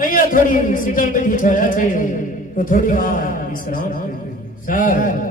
અહીંયા થોડી સીટલ બેઠી છોયા છે તો થોડી વાર વિશ્રામ કરી સાહેબ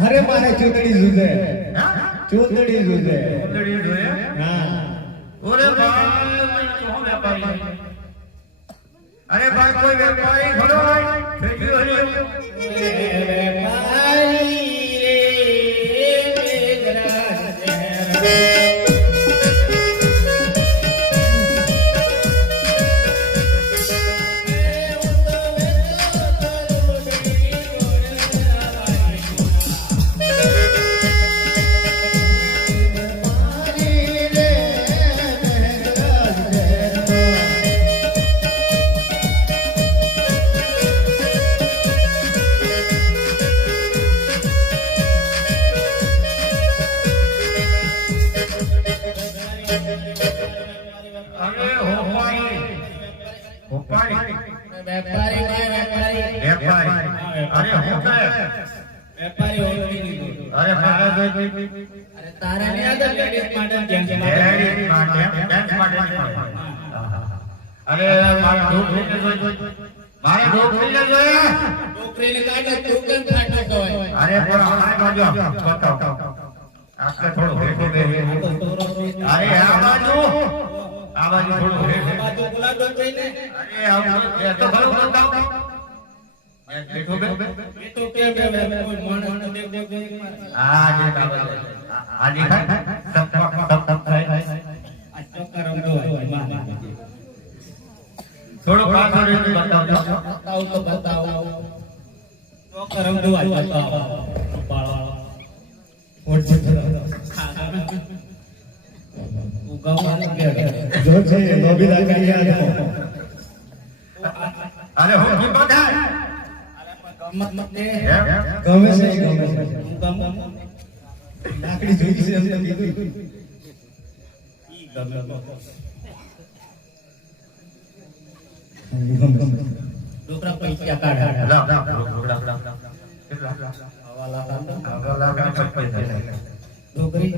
अरे मारे चूतड़ी जुजे चूतड़ी जुजे हां ओरे भाई तो हम व्यापारी अरे भाई कोई व्यापारी खड़ो है थैंक यू व्यापारी अरे तारा ने आदर लेडीज माडल जेंट्स अरे मारा डोकरी ले जोया डोकरी ने काटे तू केम फाटो कवाय अरे पण आने बाजू बताओ आपके थोड़ो देखो दे अरे आ बाजू थोड़ो बाजू बोला डोकरी ने अरे आप ये तो खरो बताओ देखो बे ये तो के कोई मानस देख हां ये बाबा आ देखा सब आ चक्कर दो थोड़ो पास हो रे बताओ तो बताओ चक्कर दो आ बताओ बाळा ओट से तू गावाने के जो छे नोबिला करिया अरे हो की बता मत दे गमे से लाकड़ी जोई से हमने कीधुं ई गमे डोकरा पैसा काढा ला हवाला का पैसा डोकरी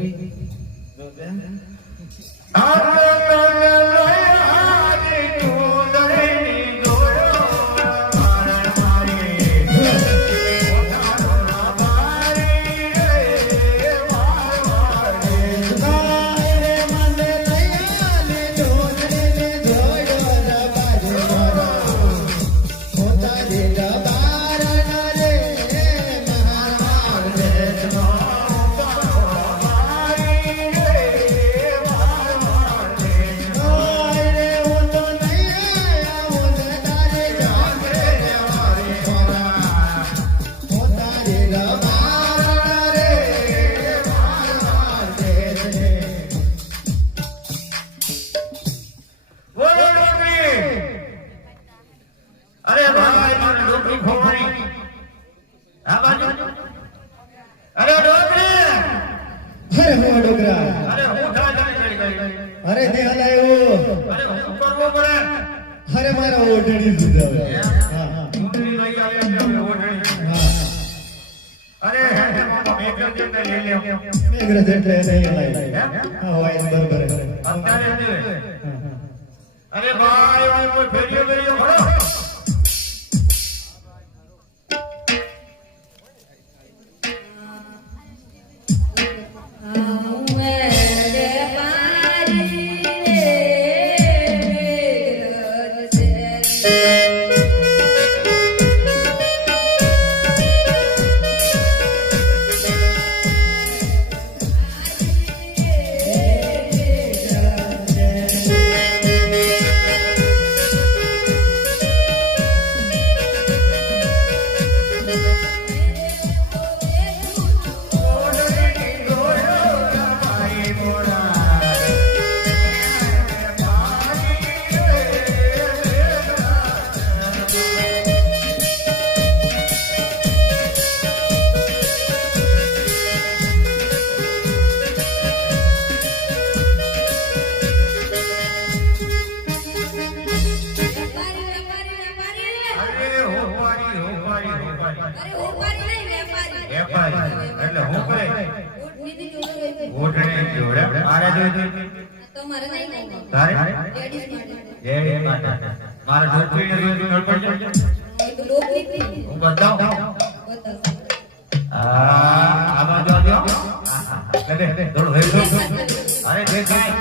અરે તે હલાયો અરે હું કરવો પડે અરે મારા ઓઢણી સુધાવે હા ઊંટની લઈ આવી આપણે ઓઢણી હા અરે મામા મેઘર જેટલે લઈ લે મેઘરજ એટલે નહીં હલાય હા હોય બરાબર અત્યારે જ અરે ભાઈ ભાઈ કોઈ ફેરીઓ ફેરીઓ ખરો એટલે હું કરે ઓઢણી જોડે મારે જોઈતી તમારે નહીં તારે લેડીઝ માટે એ માટે મારે ઢોકળીને જોઈતી નળ પડી જાય એ તો ડોકરી થી હું બતાવું બતાવો આમાં જો લે થોડું હેલો અરે દેખાય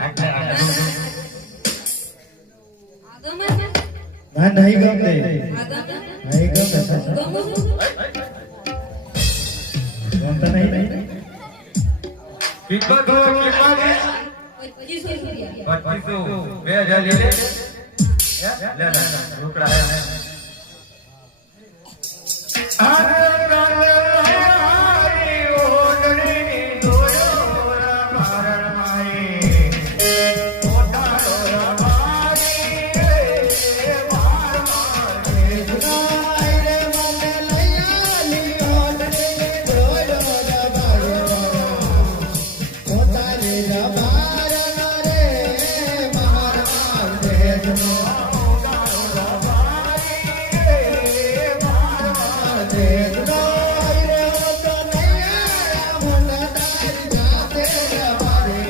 એટલે આગમન ના નહીં ગમે આગમન નહીં ગમે ગમો છો ગમતા નહીં કિંમત હો કિંમત 2500 રૂપિયા 2500 2000 લે લે લે રોકડા હે અરે કાલે હારી ઓડણી દોયો મારણ મારી ઓટાળો મારી રે માર મારે આય રે મને લૈયાલી ઓઢણી દોયો પોતાની રબાર રે માર માર દેજનો દેજનો રે તો નૈયા મુંડાઈ જાતે રબારે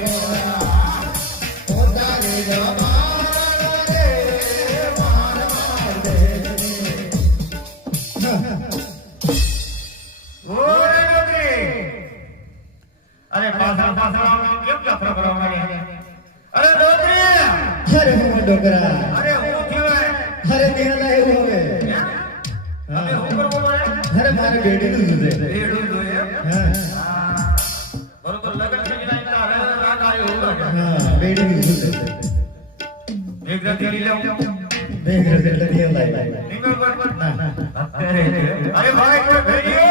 પોતાની રબાર રે માર માર દેજનો ઓરે નોકરી અરે પાછા કેમ જફરો કરવા અરે નોકરી અરે હું ડોકરા અરે હું થયો અરે તેના એવું હવે હવે હું કરવો પડે અરે મારે બેડીનું જુદે રેડું જોઈએ હા બરોબર લગન થઈ જાય તો હવે રાત આવ્યો ઉડો હા બેડીનું જુદે એક રાત લઈ લેવું મેઘરજ એટલે નહીં હલાય નિકળ પર ના ના અત્યારે અરે ભાઈ કોઈ ફેરીઓ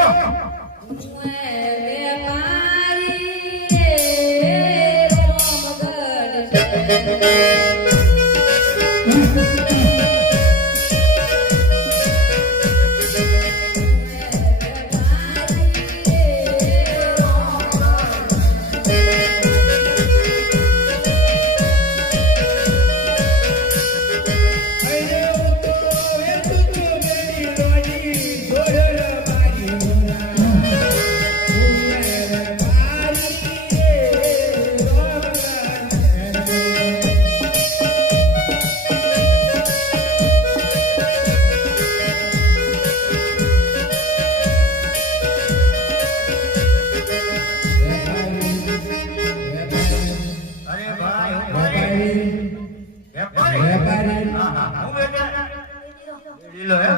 અરે ભાઈ વેપારી હા હા હું વેપારી લો હે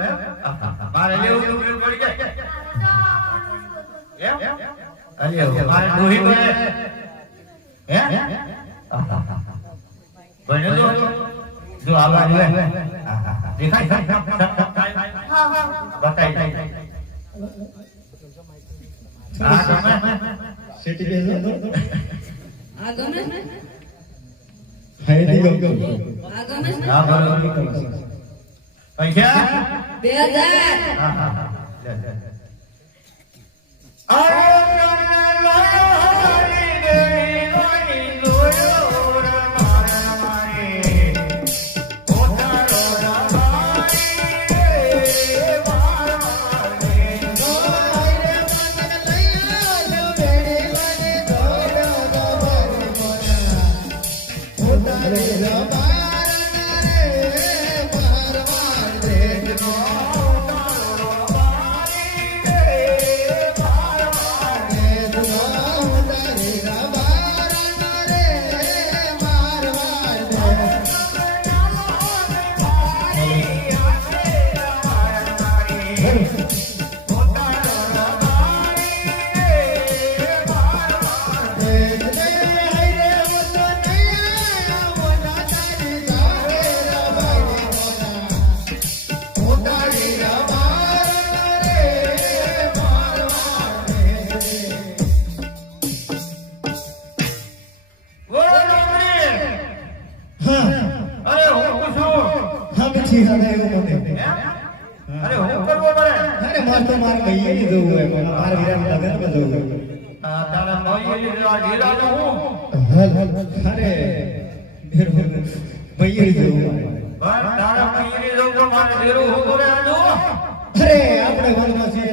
મારે લેવું પડી જાય એમ અરે મારે દોહી પડે હે બને જો આવા લે દેખાય બતાઈ હા તમે સિટી બેઝ આગમન હાઈડી ગમ આગમન હા બરોબર પૈસા 2000 હા હા લે લે અરે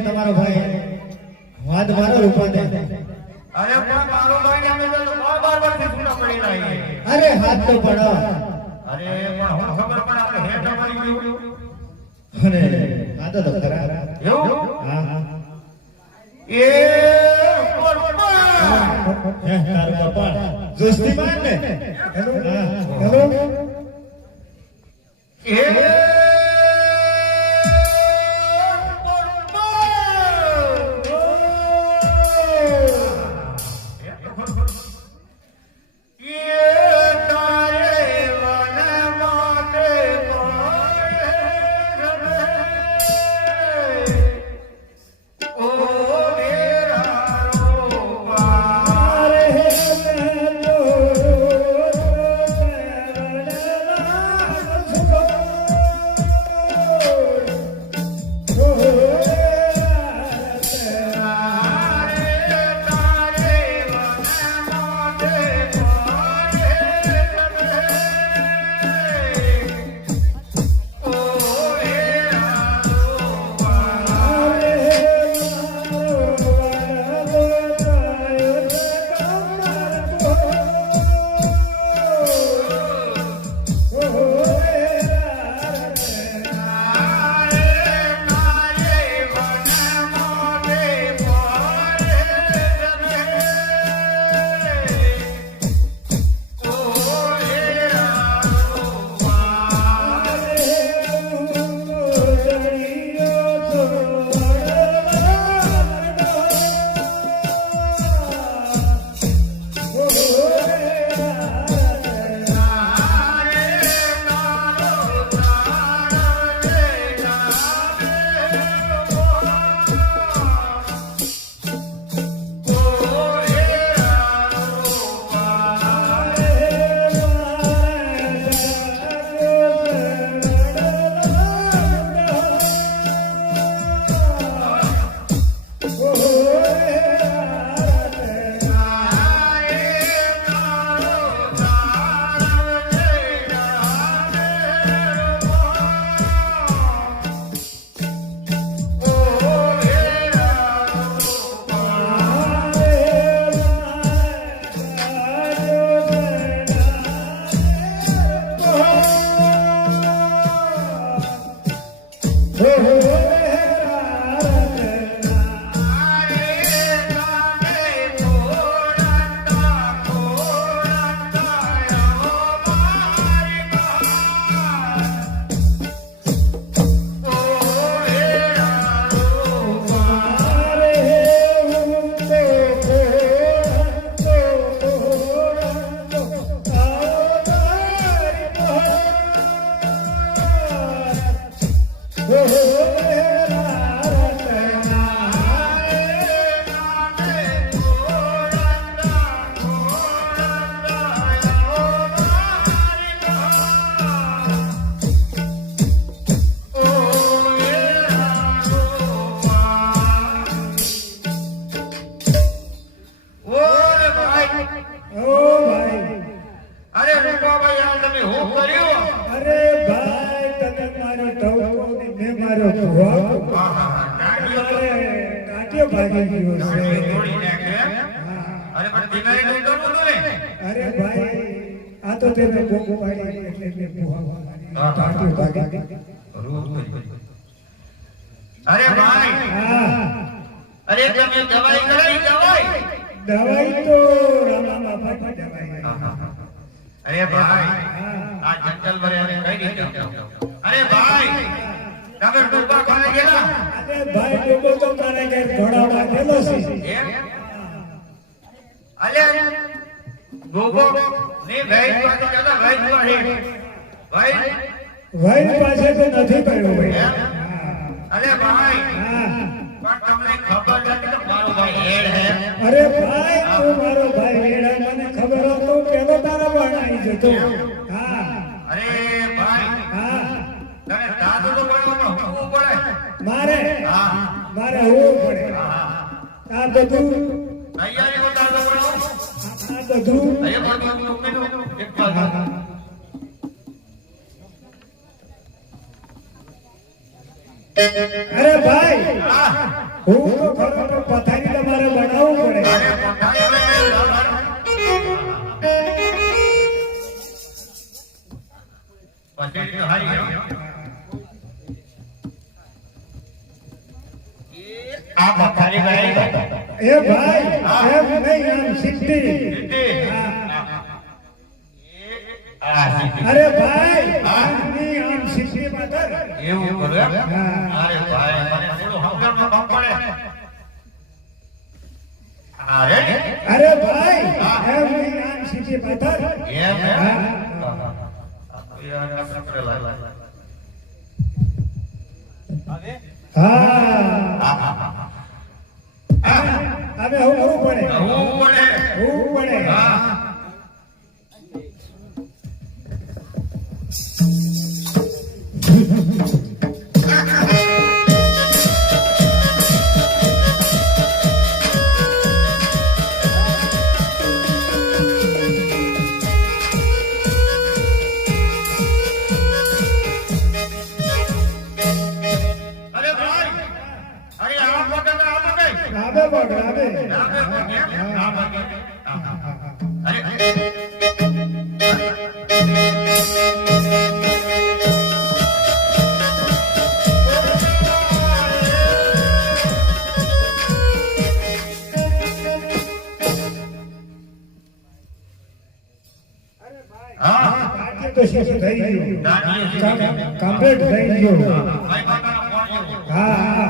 તમારો ભાઈ વાત મારો રૂપાને અરે પણ મારો ભાઈ અમે તો બાર થી છૂટા પડી લાગીએ અરે હાથ તો પડો અરે પણ હું ખબર પણ આપણે હેઠ મળી ગયું અરે આ તો ખરા એવું હા હા એ પપ્પા તારો પપ્પા દોસ્તી માન ને હેલો હેલો એ આ તો તેને બોકો પાડી એટલે ભાગ્યું ભાગે. અરે ભાઈ હા અરે તમે દવાઈ કરાઈ દવાઈ તો રામા બાપા દવાઈ. અરે ભાઈ આ જંગલ ભરે કઈ રીતે અરે ભાઈ તમે ડૂબા કોને ગયેલા અરે ભાઈ ડૂબો તો તારે કે ઘોડામાં ગયેલો છે. એમ અલે ડૂબો ને ભાઈ પાસે જતા ભાઈ પાસે ભાઈ ભાઈ પાસે તો નથી પડ્યો ભાઈ. અરે ભાઈ હા પણ તમને ખબર નથી કે મારો ભાઈ હેડ હે અરે ભાઈ તું મારો ભાઈ વેડા મને ખબર હતો પેલો તારા વણાઈ જતો. હા અરે ભાઈ હા તમે દાદુ તો બળવા હું પડે મારે હા મારે હોવું પડે. આ બધું તૈયારી કો દાદુ બળો આ બધું અરે બધું તું એક બાજુ અરે ભાઈ હું તો ખરો પણ પથારી તમારે બનાવવું પડે. અરે પથારી પછી તો હારી આ પથારી ગઈ એ ભાઈ એમ નહીં આમ સિદ્ધિ. અરે ભાઈ આમની આમ સિદ્ધિ માતર. એવું કરે અરે ભાઈ મને થોડું હંગરમાં કામ પડે અરે અરે ભાઈ એમ નહીં આમ સિદ્ધિ માતર. એમ હા. હા હવે હોવું પડે હોવું પડે. Raab bug Raab. તો શીખી થઈ ગયું કમ્પ્લીટ થઈ ગયું. હા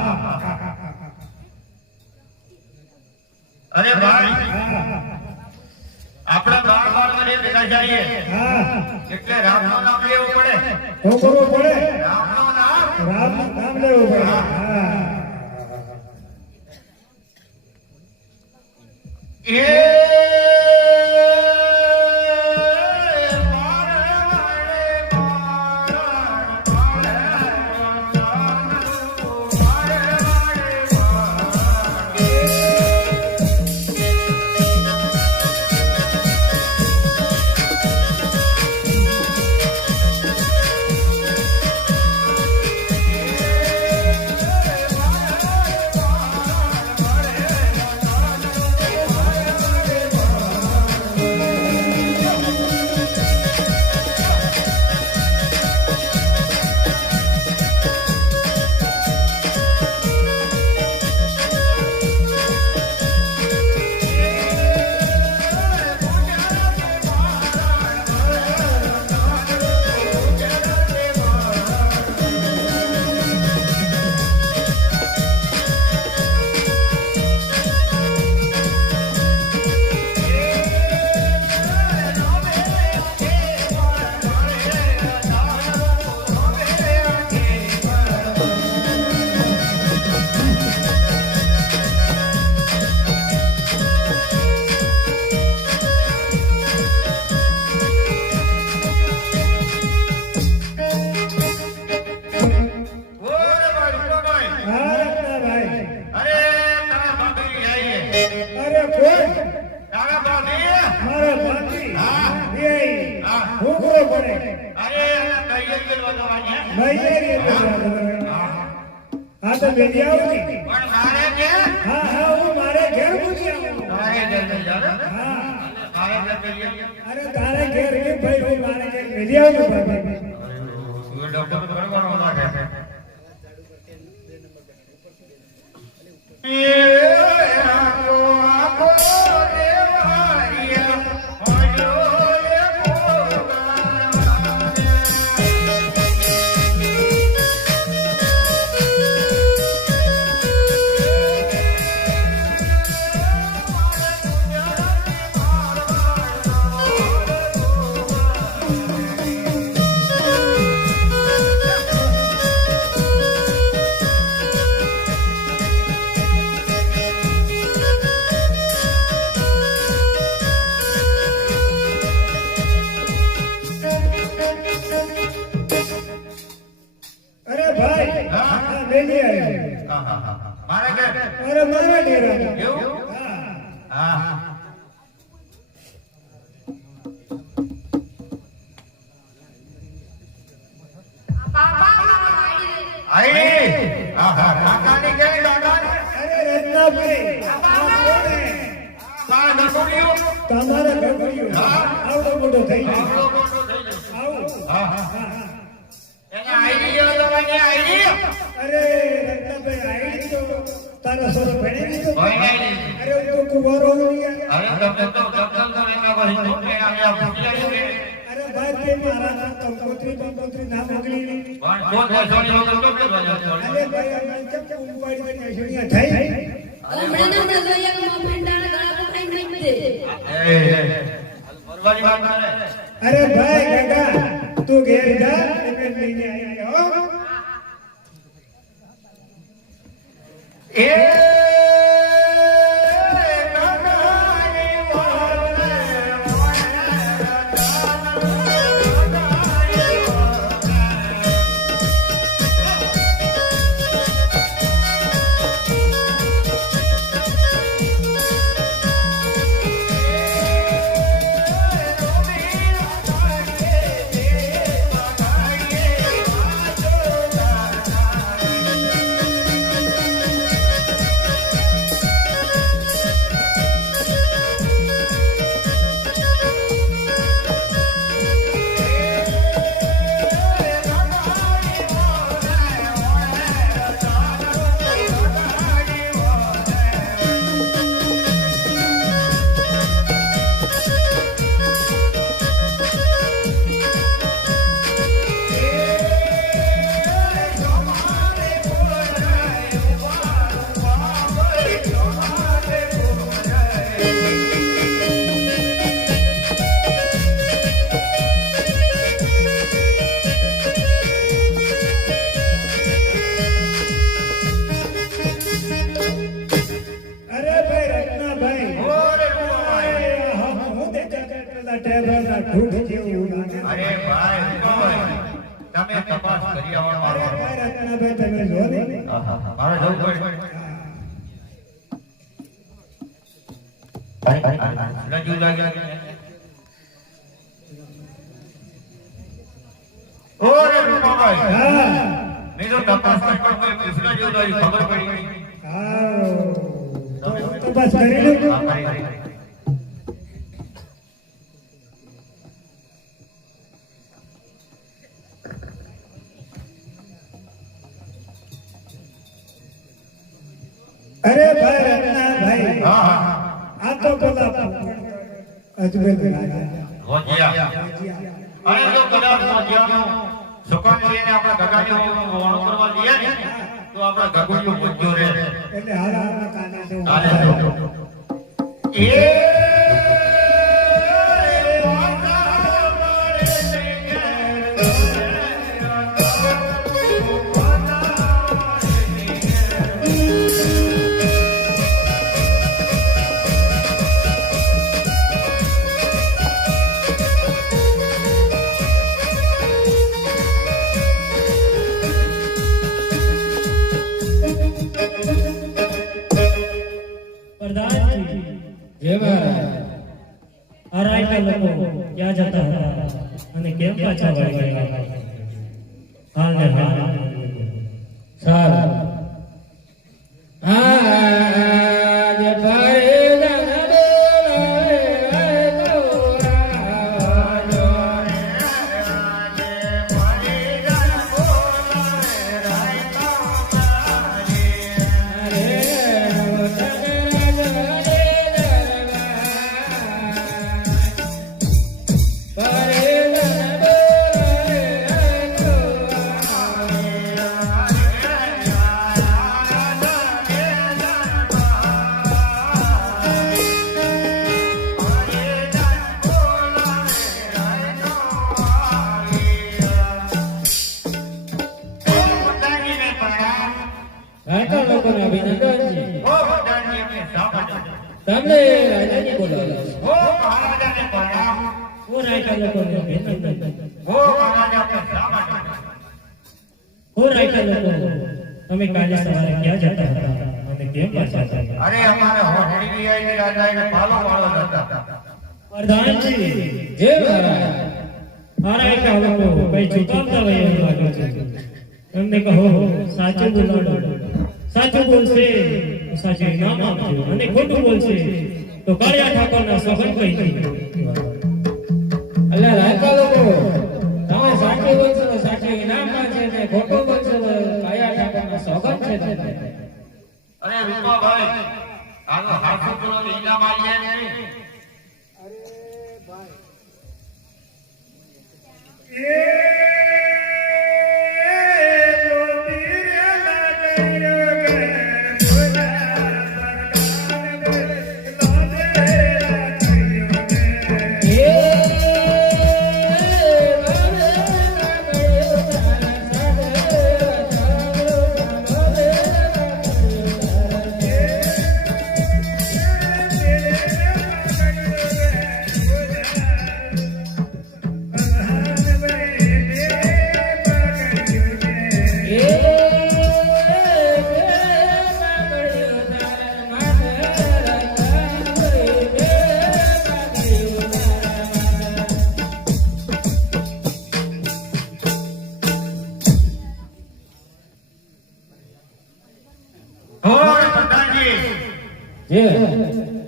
અરે ભાઈ આપણા 12 વર્ષે ભેગા જઈએ એટલે રામનું નામ લેવું પડે. શું કરવું પડે? રામનું નામ લેવું પડે. હા એ હા તો બેટી આવો ને. પણ મારે કે હા હા હું મારે ઘેર પૂછી આવું. તમારે ઘર જઈને જાઓ. હા મારે ઘર જઈએ. અરે તારે ઘેર કે ભાઈ કરી આવજો ભાભી. તું ડોક્ટર કરવાનો લાગે છે એ આખો આખો દેવારિયા ઓયો એ અરે ભાઈ હા. આ વેલી આવી. મારે કે અરે મારા ડેરા એવું હા હા આઈ આહા કાકાની કે દાદાની અરે રત્નાભાઈ આ કોણ હે? મારા ગગુડિયો તમારા ઘરવાળીઓ હા. આવડો મોટો થઈ ગયો આવડો મોટો થઈ ગયો આવું હા હા હા, હા. એને આઈડી જેવો દવાની આઈડી અરે રત્નાભાઈ આઈ તો તારા સોરો ભણી લીધો હોય નહીં અરે તો કુવારો નહીં અરે તમને તો એના પર હિન્દુ ને આ પૂછ્યા અરે ભાઈ તે મારા નામ કંકોત્રી બંકોત્રી ના મોકલી પણ કોણ વર્ષોની વગર તો કે અરે ભાઈ અમે ચપ ઉપાડી નાખીને થઈ હમણાં જોઈએ કે મફેંડાના ગળા પકડાઈ નહીં દે. ફરવાની વાત કરે અરે ભાઈ કાકા તું ઘેર જા તમે લઈને આવી હો એ કાકાની વાલે અરે ભાઈ રત્નાભાઈ ઓરે ભાઈ હા હું દેખા પેલા ટેબલના ઠૂઠ જેવું લાગે અરે ભાઈ તમે તપાસ કરી અરે આવવા ભાઈ રત્નાભાઈ તમે જો ને મારે જવું પડે રજુ લાગે ઓરે રૂપાભાઈ હા મેં તો તપાસ કરી પણ કોઈ કૃષ્ણ જેવું લાગ્યું, ખબર પડી હા તો બસ કરી લો હા, કરી. અરે ભાઈ રત્નાભાઈ હા હા આ તો પેલા અજમેર લાગે રોજિયા અને જો કદાચ રોજિયાનું સુકાન લઈને આપણે ગગાડીઓ વણો કરવા જઈએ ને તો આપણે ગગુડિયો પૂછજો રે એટલે હારા કાને જો કાલે જો. એ પ્રધાનજી જેવા આ રાયના લોકો ક્યાં જતા હતા અને કેમ પાછા વળી ગયા હાલ ને હાલ સારું આજ ભરેલા લોકોના અભિનંદનજી. ઓ વડાજી એમને શા માટે? તમને રાજાજી બોલાવે છે. ઓ મહારાજાને પ્રણામ. ઓ રાયકા લોકોને અભિનંદન. ઓ મહારાજા એમને શા માટે? ઓ રાયકા લોકો, તમે કાલે સવારે ક્યાં જતા હતા અને કેમ પાછા આવ્યા? અરે અમારે હોટલી આવી રાજાને પાલો વાળો હતા. પ્રધાનજી, જય મહારાજ. આ રાયકા લોકો કઈ છુપાવતા હોય એવું લાગે છે. એમને કહો સાચું બોલાડો. સાચું બોલશે તો સાચું ઇનામ આપજો અને ખોટું બોલશે તો કાળિયા ઠાકોરના સફળ કહી દેજો. અલ્લા રાયકા લોકો, તમે સાચું બોલશો તો સાચું ઇનામ મળશે ને ખોટું બોલશો તો કાળિયા ઠાકોરના સફળ છે. અરે રૂપાભાઈ, આનો હાથું પૂરો ઇનામ આલી નહીં.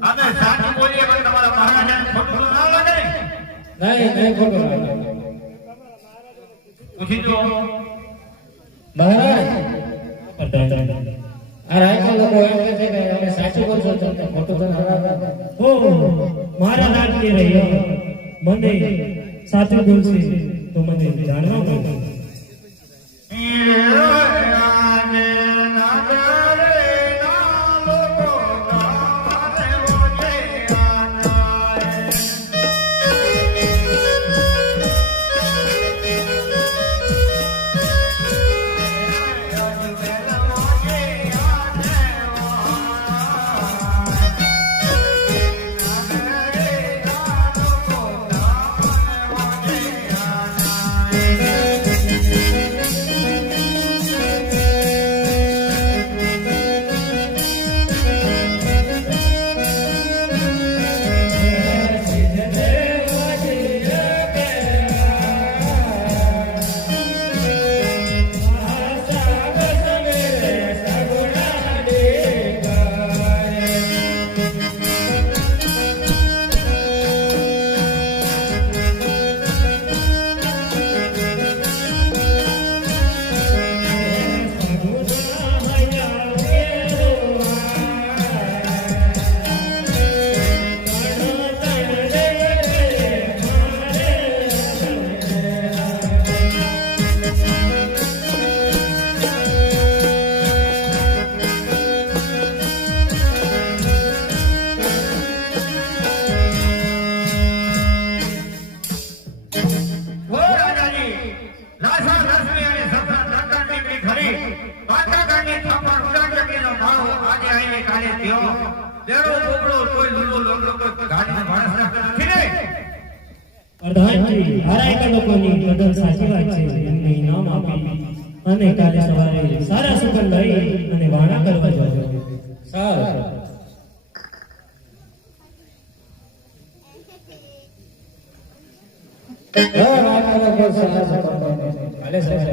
અમે સાચું બોલીએ પણ તમારા મહારાજાને ખોટું તો ના લાગે ને? નહીં ખોટું લાગે. પૂછી જો મહારાજ, આ રાયકા લોકો એમ કહે છે કે અમે સાચું બોલશો તો તમને ખોટું તો ના લાગે. ઓ મારા રાજ કે રહ્યો મને સાચું બોલશે તો મને જાણવા મળે. પ્રધાનજી, આ રાયકા લોકોની કદર સાચી વાત છે. એમને ઇનામ આપી અને કાલે સવારે સારા સુગંધ લઈ અને વાણા કરવા જજો. સારું. કાલે સવારે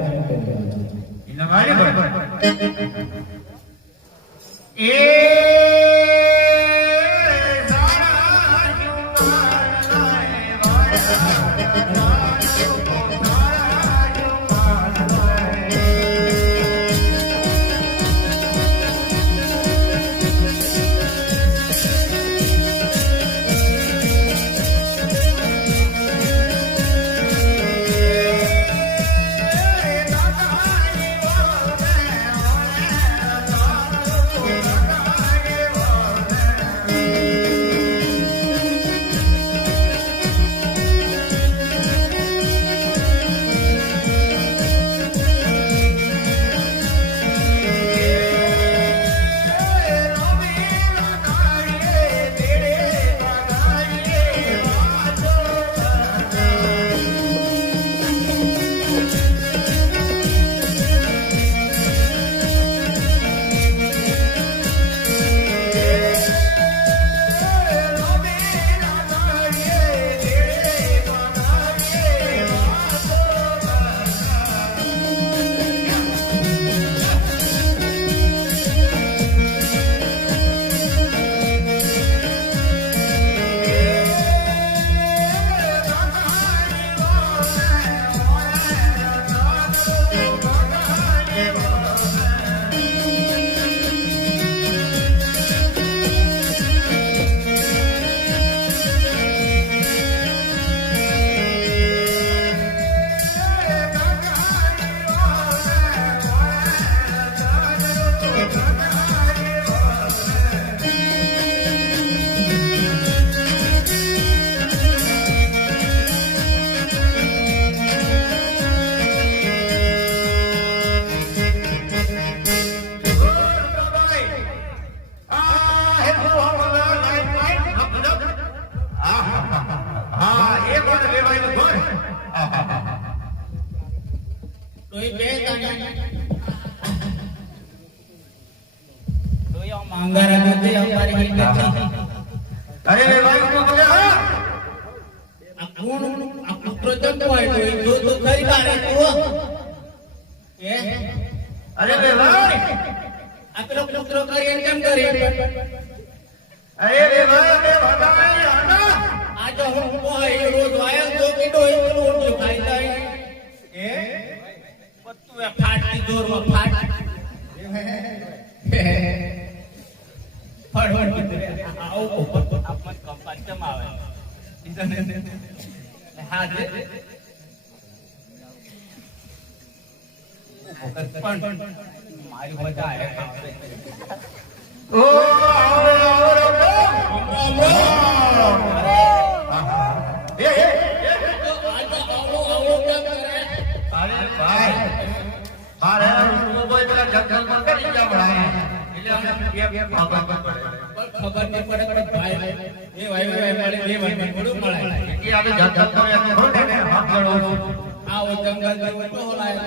તોય બે તાને તોય માંગારા નથી અમારી હિત નથી અરે ભાઈ કો બોલે હા આ કોણ આ પુત્ર જમ હોય તો ખરી બારે તું એ અરે ભાઈ આ પેલો પુત્ર કરી કેમ કરી અરે ભાઈ કે ભગાઈ આના આ જો હું કોઈ રોજ આયા તો કીધો એટલું ઓછું ખાઈ જાય એ પત્તુ એ ફાટની જોરમાં ફાટ ફડ આવો પત્તુ આપમાં કંપાસ કેમ આવે હા દે પણ મારી મજા આવે ઓ આવો ખબર નહીં પડે કે ભાઈ એ ભાઈ મળે બે ભાઈ થોડું મળે કે આપણે જંગલ તો એમ થોડું ને હાથ જડો આવો જંગલ તો હોલાય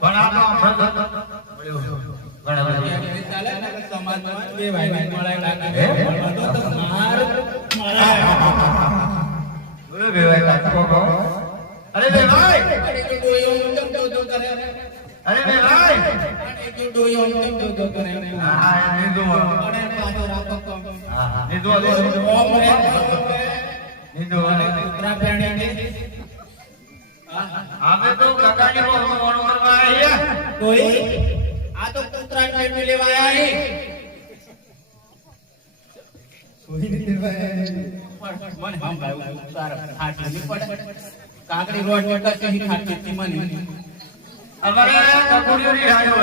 પણ આપણો ઘણા ચાલે ને સમાજમાં બે ભાઈ મળે લાગે તો માર બોલો બે ભાઈ કાકો કો અરે બે ભાઈ અરે કે ડોયો કેમ દો કરે અરે બે ભાઈ અરે કે ડોયો કેમ દો કરે હા એ દો અરે પાછો રાખો હા એ દો એ દો ઉતરા પ્રાણી ને અમે તો કાકાની નો મોણો કરવા આયા કોઈ આ તો પુત્રા પેટ લેવા આયા હે કોઈ નહીં લેવા મને હમ ભાઈ ઉતાર હાથ નહીં પડે કાકડી રોડ પર કઈ ખાતી હતી મને અમારે કકોડીઓ ની આયો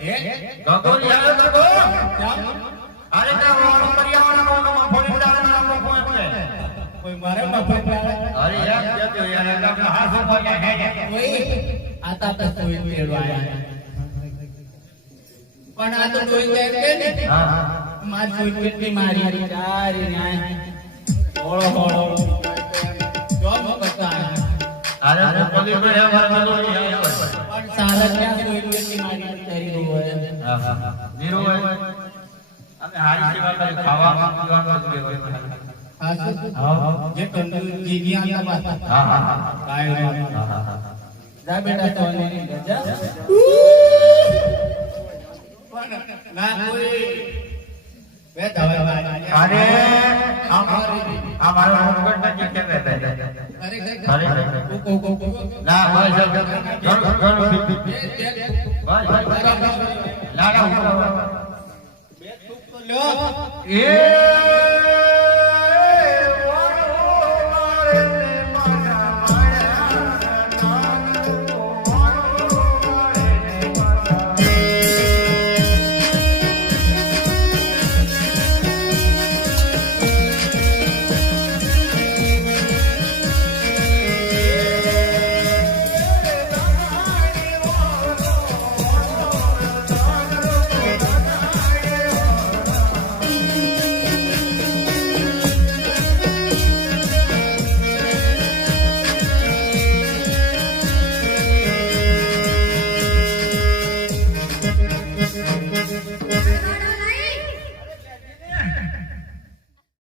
હે કકોડી આયો તો અરે કા વાળો પરિયાવાળા નો ફોન ડાળના નો ફોન છે કોઈ મારે મફત અરે યાર કે યાર તમને હાથ બોલ્યા હે કોઈ આતા તો કોઈ મેળવા આયા પણ આ તો જોઈ જાય કે ને હા માર જોઈ કેટલી મારી ચારી ન્યાય ઓળો ઓળો જો મકતા અરે પોલી પર હે મારા નો પણ સારા ક્યાં જોઈ કેટલી મારી ચારી હોય હા હા નીરો હોય અમે હારી સેવા કરી ખાવા પીવાનું જોઈએ હા જે કંદુ જીગિયા ના બાત હા હા કાય હા હા જા બેટા તો ને જા ના કોઈ બે દવા અરે અમારો હોસ્પિટલ ના જે કેમ રહેતા અરે કો ના ભાઈ લાગા બે થૂક તો લ્યો એ